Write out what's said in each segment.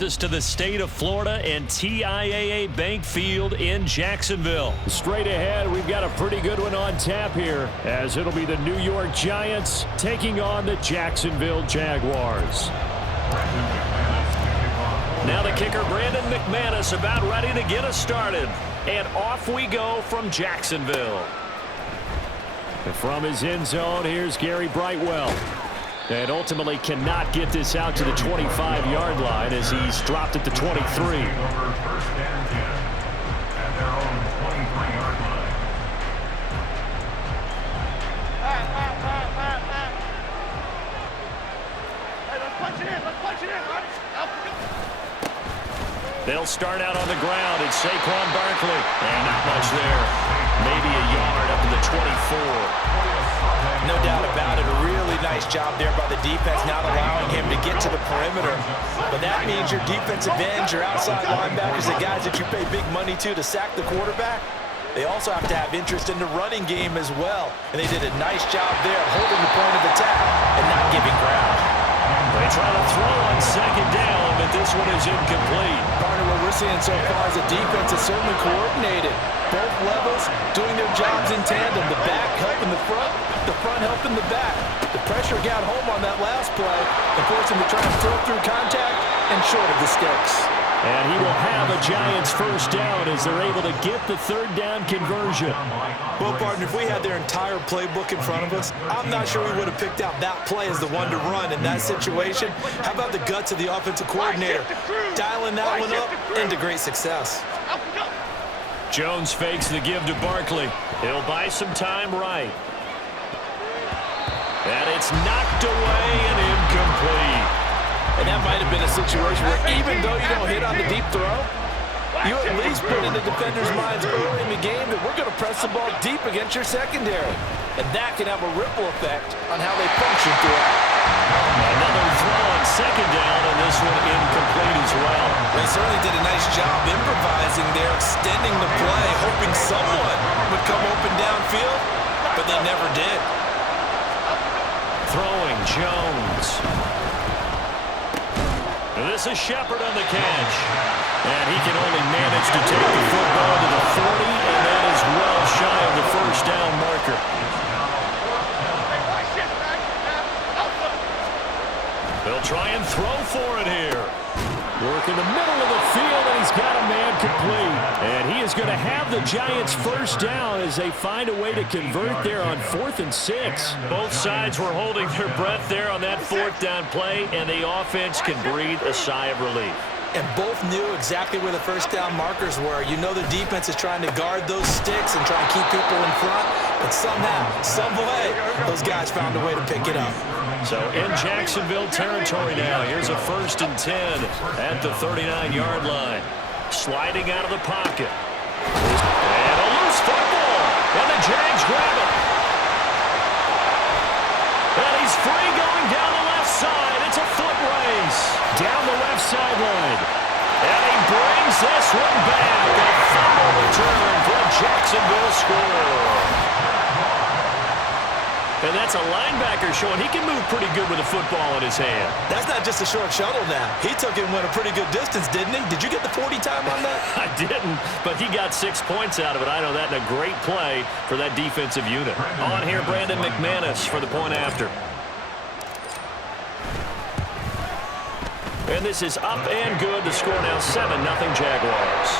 This to the state of Florida and TIAA Bank Field in Jacksonville. Straight ahead, we've got a pretty good one on tap here, as it'll be the New York Giants taking on the Jacksonville Jaguars. Now the kicker, Brandon McManus, about ready to get us started. And off we go from Jacksonville. And from his end zone, here's Gary Brightwell. And ultimately cannot get this out to the 25-yard line as he's dropped at the 23. They'll start out on the ground. It's Saquon Barkley. And not much there. Maybe a yard up to the 24. No doubt about it. A really nice job there by the defense, not allowing him to get to the perimeter. But that means your defensive ends, your outside linebackers, the guys that you pay big money to sack the quarterback, they also have to have interest in the running game as well. And they did a nice job there holding the point of attack and not giving ground. They try to throw on second down, but this one is incomplete. Partner, what we're seeing so far is the defense is certainly coordinated. Both levels doing their jobs in tandem. The back helping the front helping the back. The pressure got home on that last play and forced him to try and throw through contact and short of the sticks. And he will have a Giants first down as they're able to get the third down conversion. Well, partner, if we had their entire playbook in front of us, I'm not sure we would have picked out that play as the one to run in that situation. How about the guts of the offensive coordinator? Dialing that one up into great success. Jones fakes the give to Barkley. He'll buy some time right. And it's knocked away and incomplete. And that might have been a situation where even though you don't hit on the deep throw, you at least put in the defender's minds early in the game that we're going to press the ball deep against your secondary. And that can have a ripple effect on how they function throughout. Another throw on second down, and this one incomplete as well. They certainly did a nice job improvising there, extending the play, hoping someone would come open downfield, but they never did. Throwing Jones. This is Shepard on the catch. And he can only manage to take the football to the 40, and that is well shy of the first down marker. They'll try and throw for it here. Work in the middle of the field, and he's got a man complete. And he is going to have the Giants first down as they find a way to convert there on 4th and 6. Both sides were holding their breath there on that fourth down play, and the offense can breathe a sigh of relief. And both knew exactly where the first down markers were. You know the defense is trying to guard those sticks and try and keep people in front. But somehow, some way, those guys found a way to pick it up. So in Jacksonville territory now, here's a 1st and 10 at the 39-yard line. Sliding out of the pocket. And a loose football. And the Jags grab it. And he's free going down the left side. It's a foot race. Down the left sideline. And he brings this one back. A fumble return for a Jacksonville score. And that's a linebacker showing he can move pretty good with a football in his hand. That's not just a short shuttle now. He took it and went a pretty good distance, didn't he? Did you get the 40 time on that? I didn't, but he got 6 points out of it. I know that, and a great play for that defensive unit. On here, Brandon McManus for the point after. And this is up and good. The score now 7-0 Jaguars.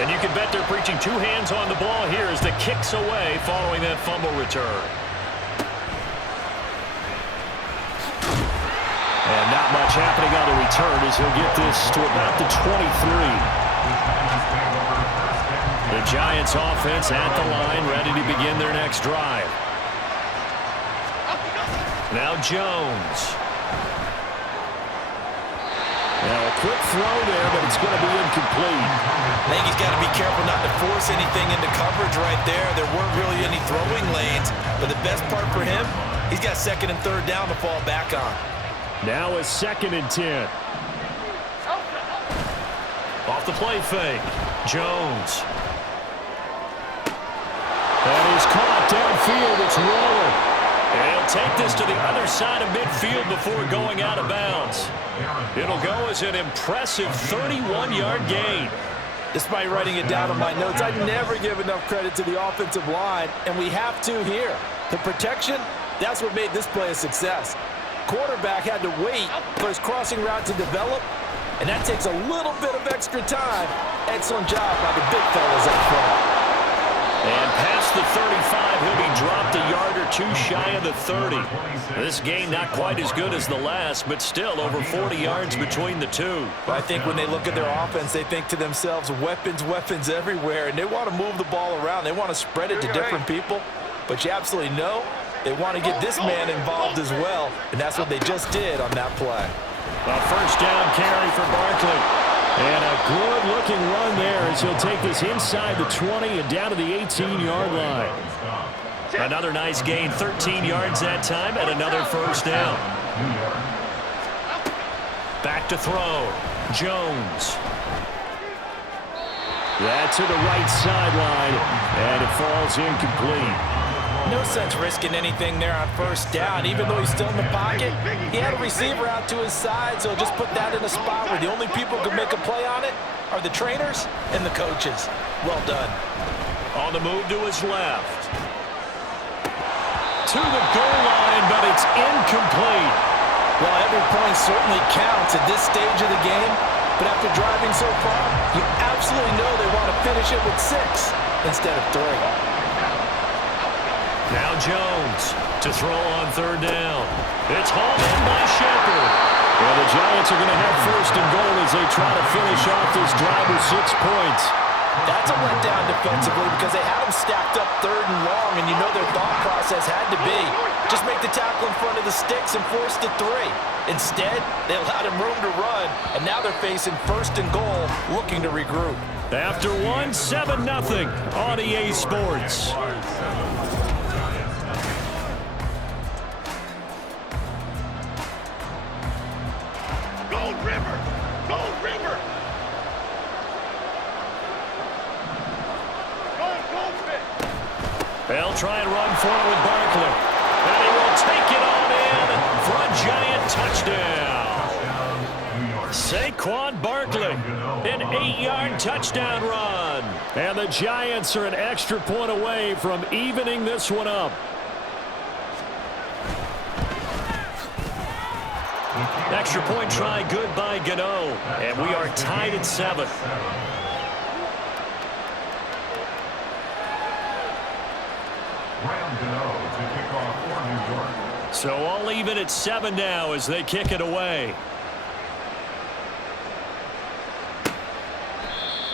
And you can bet they're preaching two hands on the ball here as the kick's away following that fumble return. And not much happening on the return as he'll get this to about the 23. The Giants offense at the line, ready to begin their next drive. Now Jones. Now a quick throw there, but it's going to be incomplete. I think he's got to be careful not to force anything into coverage right there. There weren't really any throwing lanes, but the best part for him, he's got 2nd and 3rd down to fall back on. Now a 2nd and 10. Off the play fake, Jones. That is caught. field. It's rolling. And he'll take this to the other side of midfield before going out of bounds. It'll go as an impressive 31-yard gain. Despite writing it down on my notes, I never give enough credit to the offensive line, and we have to here. The protection, that's what made this play a success. Quarterback had to wait for his crossing route to develop, and that takes a little bit of extra time. Excellent job by the big fellas up front. And past the 35, he'll be dropped a yard or two shy of the 30. This game not quite as good as the last, but still over 40 yards between the two. I think when they look at their offense, they think to themselves, weapons, weapons everywhere, and they want to move the ball around. They want to spread it to different people, but you absolutely know they want to get this man involved as well, and that's what they just did on that play. A first down carry for Barkley. And a good-looking run there as he'll take this inside the 20 and down to the 18-yard line. Another nice gain, 13 yards that time, and another first down. Back to throw. Jones. That to the right sideline, and it falls incomplete. No sense risking anything there on first down. Even though he's still in the pocket, he had a receiver out to his side, so just put that in a spot where the only people who can make a play on it are the trainers and the coaches. Well done. On the move to his left. To the goal line, but it's incomplete. Well, every point certainly counts at this stage of the game, but after driving so far, you absolutely know they want to finish it with 6 instead of 3. Now Jones to throw on third down. It's hauled in by Shepard. Well, the Giants are going to have first and goal as they try to finish off this drive with 6 points. That's a letdown defensively because they had them stacked up third and long, and you know their thought process had to be just make the tackle in front of the sticks and force the 3. Instead, they allowed him room to run, and now they're facing first and goal, looking to regroup. After 7-0 on EA Sports. They'll try and run for it with Barkley. And he will take it on in for a Giant touchdown. Saquon Barkley, an 8-yard touchdown run. And the Giants are an extra point away from evening this one up. Extra point try good by Gano. And we are tied at 7. So all even at 7 now as they kick it away.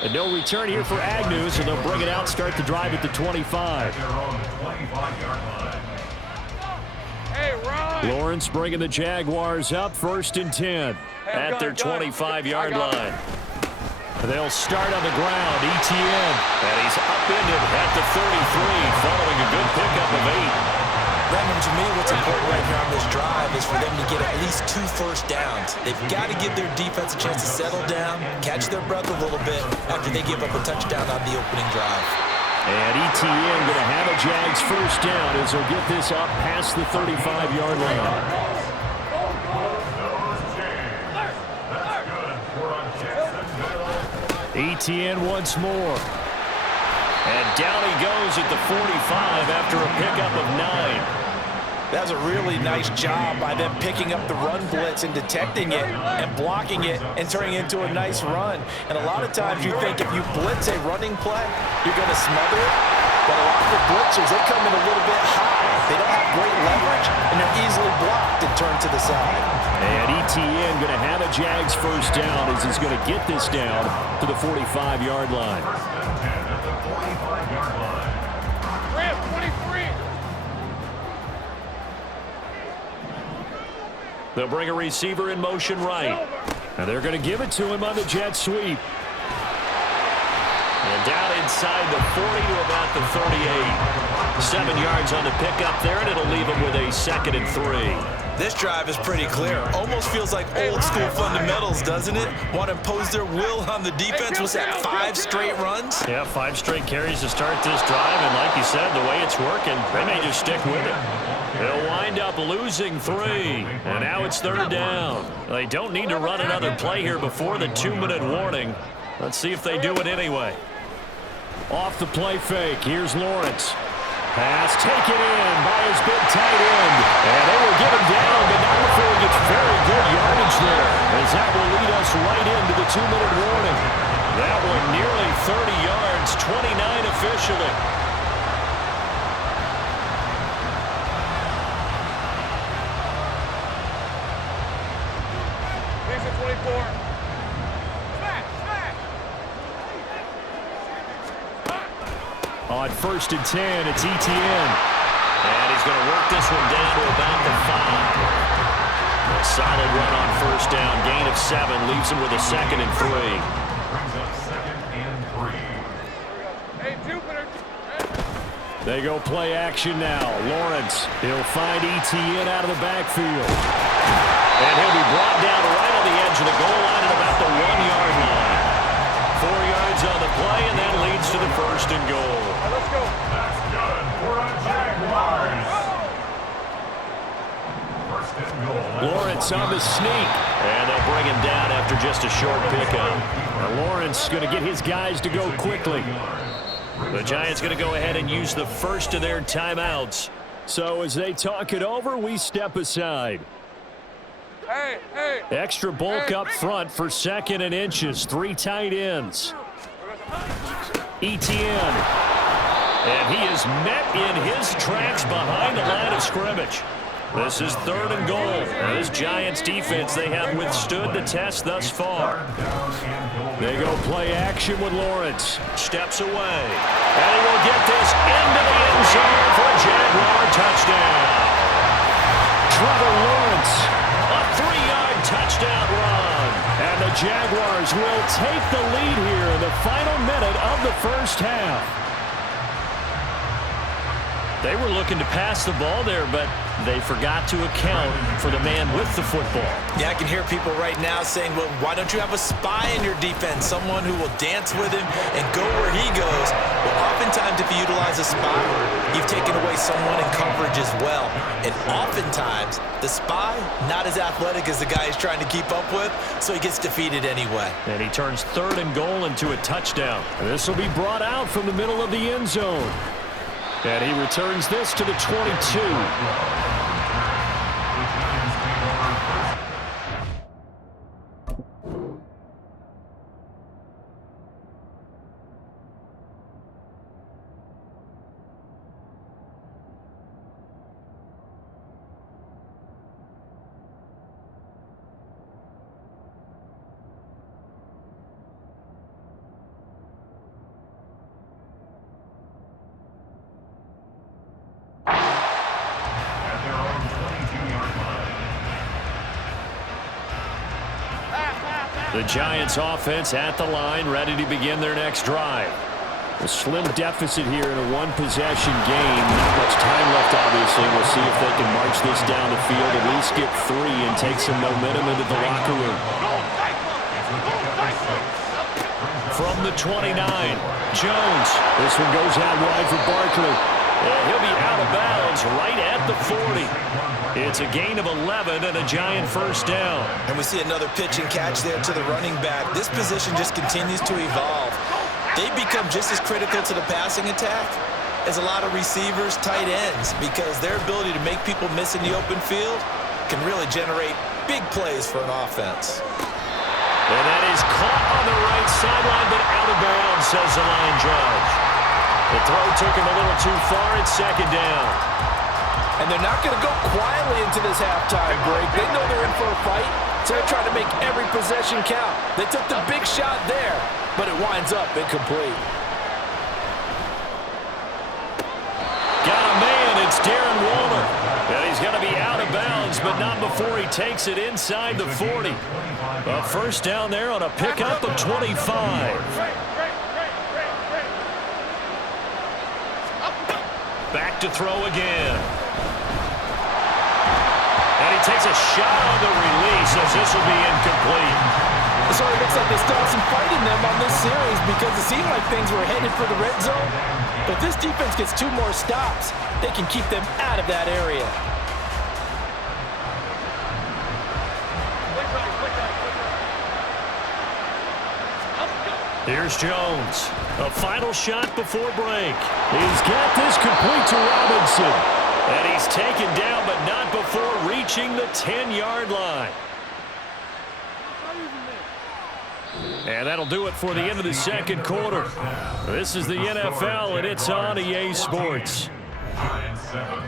And no return here for Agnew, so they'll bring it out, start the drive at the 25. Lawrence bringing the Jaguars up, 1st and 10. At their 25-yard line. They'll start on the ground, ETN. And he's upended at the 33 following a good pickup of 8. Brandon, to me, what's important right here on this drive is for them to get at least 2 first downs. They've got to give their defense a chance to settle down, catch their breath a little bit after they give up a touchdown on the opening drive. And ETN going to have a Jags first down as they'll get this up past the 35-yard line. ETN once more. And down he goes at the 45 after a pickup of 9. That was a really nice job by them picking up the run blitz and detecting it and blocking it and turning it into a nice run. And a lot of times you think if you blitz a running play, you're going to smother it. But a lot of the blitzers, they come in a little bit high. They don't have great leverage, and they're easily blocked and turned to the side. And ETN going to have a Jags first down as he's going to get this down to the 45-yard line. They'll bring a receiver in motion right. And they're going to give it to him on the jet sweep. And down inside the 40 to about the 38. 7 yards on the pickup there, and it'll leave him with a 2nd and 3. This drive is pretty clear. Almost feels like old school fundamentals, doesn't it? Want to impose their will on the defense. Was that 5 straight runs? Yeah, 5 straight carries to start this drive, and like you said, the way it's working, they may just stick with it. They'll wind up losing 3, and now it's 3rd down. They don't need to run another play here before the 2-minute warning. Let's see if they do it anyway. Off the play fake, here's Lawrence. Pass taken in by his big tight end. And they will get him down, but not before he gets very good yardage there, as that will lead us right into the 2-minute warning. That one nearly 30 yards, 29 officially. Here's the 24. On 1st and 10, it's ETN. And he's going to work this one down to about the 5. A solid run on 1st down. Gain of 7 leaves him with a 2nd and 3. They go play action now. Lawrence, he'll find ETN out of the backfield. And he'll be brought down right on the edge of the goal line at about the 1-yard line. 4 yards on the play, and that leads to the 1st and goal. Let's go. That's good for the Jaguars. 1st and goal. Lawrence on the sneak. And they'll bring him down after just a short pickup. Now Lawrence going to get his guys to go quickly. The Giants going to go ahead and use the first of their timeouts. So as they talk it over, we step aside. Hey. Extra bulk up front for 2nd and inches. 3 tight ends. ETN. And he is met in his tracks behind the line of scrimmage. This is 3rd and goal. And this Giants defense, they have withstood the test thus far. They go play action with Lawrence. Steps away. And he will get this into the end zone for a Jaguar touchdown. Trevor Lawrence. A 3-yard touchdown run. And the Jaguars will take the lead here in the final minute of the 1st half. They were looking to pass the ball there, but they forgot to account for the man with the football. Yeah, I can hear people right now saying, well, why don't you have a spy in your defense, someone who will dance with him and go where he goes? Well, oftentimes if you utilize a spy, you've taken away someone in coverage as well. And oftentimes, the spy, not as athletic as the guy he's trying to keep up with, so he gets defeated anyway. And he turns 3rd and goal into a touchdown. This will be brought out from the middle of the end zone. And he returns this to the 22. The Giants offense at the line, ready to begin their next drive. A slim deficit here in a 1-possession game. Not much time left, obviously. We'll see if they can march this down the field, at least get 3 and take some momentum into the locker room. From the 29, Jones. This one goes out wide for Barkley. And he'll be out of bounds right at the 40. It's a gain of 11 and a Giant 1st down. And we see another pitch and catch there to the running back. This position just continues to evolve. They become just as critical to the passing attack as a lot of receivers, tight ends, because their ability to make people miss in the open field can really generate big plays for an offense. And that is caught on the right sideline, but out of bounds, says the line judge. The throw took him a little too far. It's 2nd down. And they're not going to go quietly into this halftime break. They know they're in for a fight, so they're trying to make every possession count. They took the big shot there, but it winds up incomplete. Got a man. It's Darren Waller. And he's going to be out of bounds, but not before he takes it inside the 40. A 1st down there on a pickup of 25. Back to throw again. And he takes a shot on the release as this will be incomplete. It sort of looks like they still have some fight in them on this series because it seemed like things were headed for the red zone. But if this defense gets 2 more stops, they can keep them out of that area. Here's Jones. A final shot before break. He's got this complete to Robinson. And he's taken down, but not before reaching the 10-yard line. And that'll do it for the end of the second quarter. This is the NFL, and it's on EA Sports. 9-7.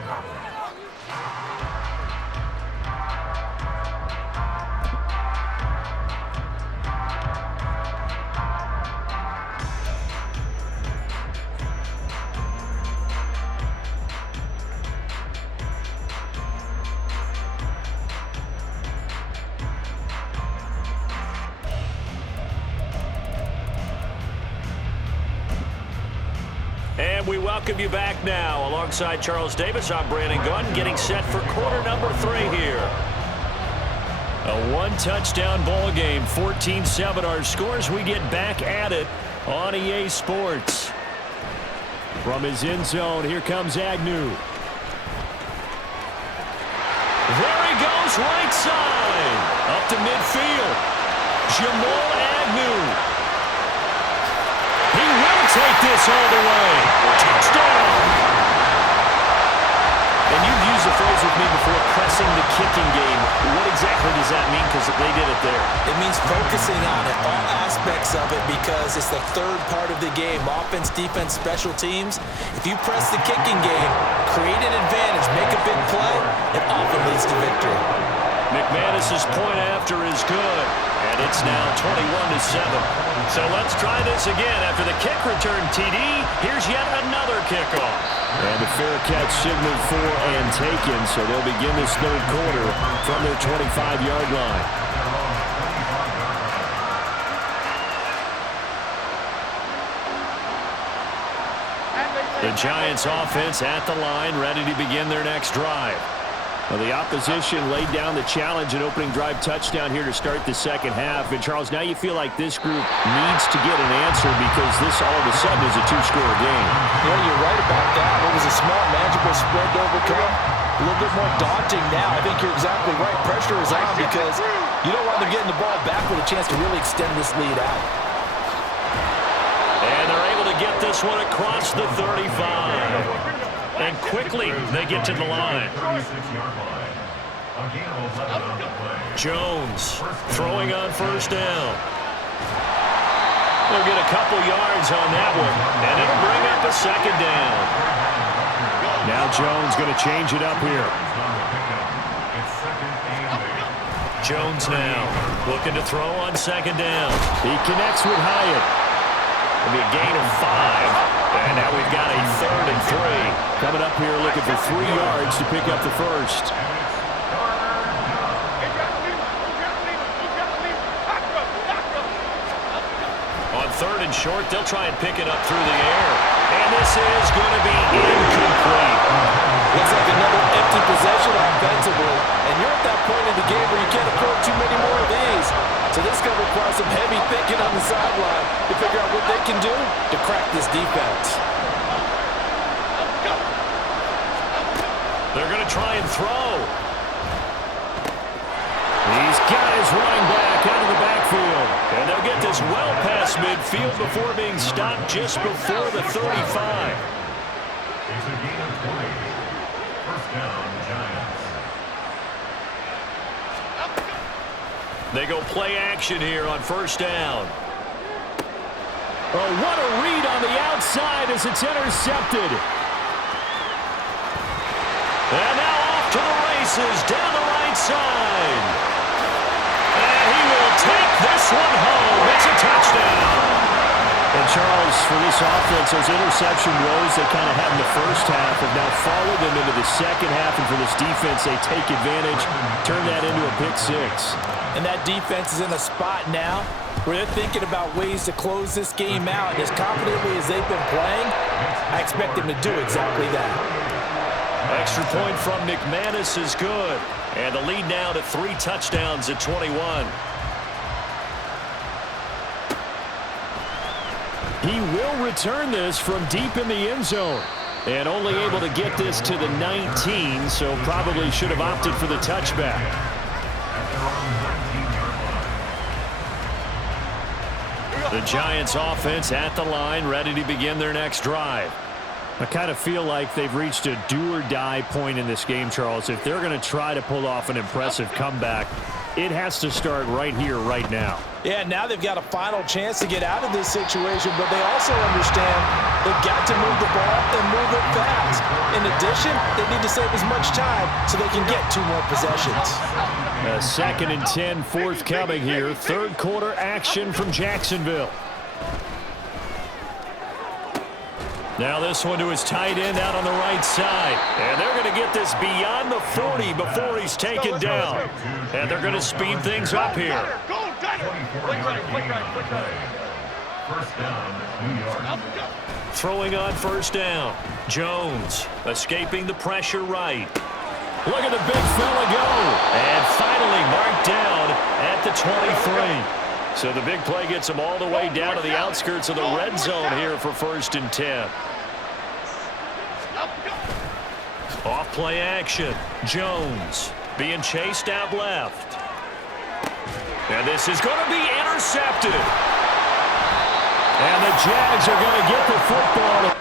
And we welcome you back now. Alongside Charles Davis, I'm Brandon Gunn, getting set for quarter number 3 here. A 1-touchdown ball game, 14-7 our scores. We get back at it on EA Sports. From his end zone, here comes Agnew. There he goes, right side. Up to midfield. Jamal Agnew. He will take this all the way. Touchdown. And you've used the phrase with me before, pressing the kicking game. What exactly does that mean? Because they did it there. It means focusing on it, all aspects of it, because it's the third part of the game. Offense, defense, special teams. If you press the kicking game, create an advantage, make a big play, it often leads to victory. McManus's point after is good. And it's now 21-7. So let's try this again. After the kick return TD, here's yet another kickoff. And the fair catch signaled for and taken, so they'll begin this third quarter from their 25-yard line. The Giants offense at the line, ready to begin their next drive. Well, the opposition laid down the challenge and opening drive touchdown here to start the second half. And, Charles, now you feel like this group needs to get an answer because this all of a sudden is a 2-score game. Yeah, you're right about that. It was a small, manageable spread to overcome. A little bit more daunting now. I think you're exactly right. Pressure is on because you don't want them getting the ball back with a chance to really extend this lead out. And they're able to get this one across the 35. And quickly, they get to the line. Jones throwing on first down. They'll get a couple yards on that one, and it'll bring up a second down. Now Jones going to change it up here. Jones now looking to throw on second down. He connects with Hyatt. It'll be a gain of 5. And now we've got a 3rd and 3. Coming up here looking for 3 yards to pick up the first. On 3rd and short, they'll try and pick it up through the air. And this is going to be incomplete. Looks like another empty possession offensively. And you're at that point in the game where you can't afford too many more of these. So this is going to require some heavy thinking on the sideline to figure out what they can do to crack this defense. They're going to try and throw. He's got his running back out of the backfield. And they'll get this well past midfield before being stopped just before the 35. It's a gain of 20. First down, Giants. They go play action here on first down. Oh, what a read on the outside as it's intercepted. And now off to the races down the right side. And he will take this one home. It's a touchdown. And Charles, for this offense, those interception woes they kind of had in the first half have now followed them into the second half. And for this defense, they take advantage, turn that into a pick 6. And that defense is in a spot now where they're thinking about ways to close this game out. And as confidently as they've been playing, I expect them to do exactly that. Extra point from McManus is good. And the lead now to 3 touchdowns at 21. He will return this from deep in the end zone. And only able to get this to the 19, so probably should have opted for the touchback. The Giants offense at the line, ready to begin their next drive. I kind of feel like they've reached a do-or-die point in this game, Charles. If they're going to try to pull off an impressive comeback, it has to start right here, right now. Yeah, now they've got a final chance to get out of this situation, but they also understand they've got to move the ball and move it fast. In addition, they need to save as much time so they can get 2 more possessions. A 2nd and 10 forthcoming here. Third quarter action from Jacksonville. Now this one to his tight end out on the right side. And they're going to get this beyond the 40 before he's taken down. And they're going to speed things up here. First down, New York. Throwing on first down. Jones escaping the pressure right. Look at the big fella go. And finally marked down at the 23. So the big play gets him all the way down to the outskirts of the red zone here for 1st and 10. Off play action. Jones being chased out left. And this is going to be intercepted. And the Jags are going to get the football.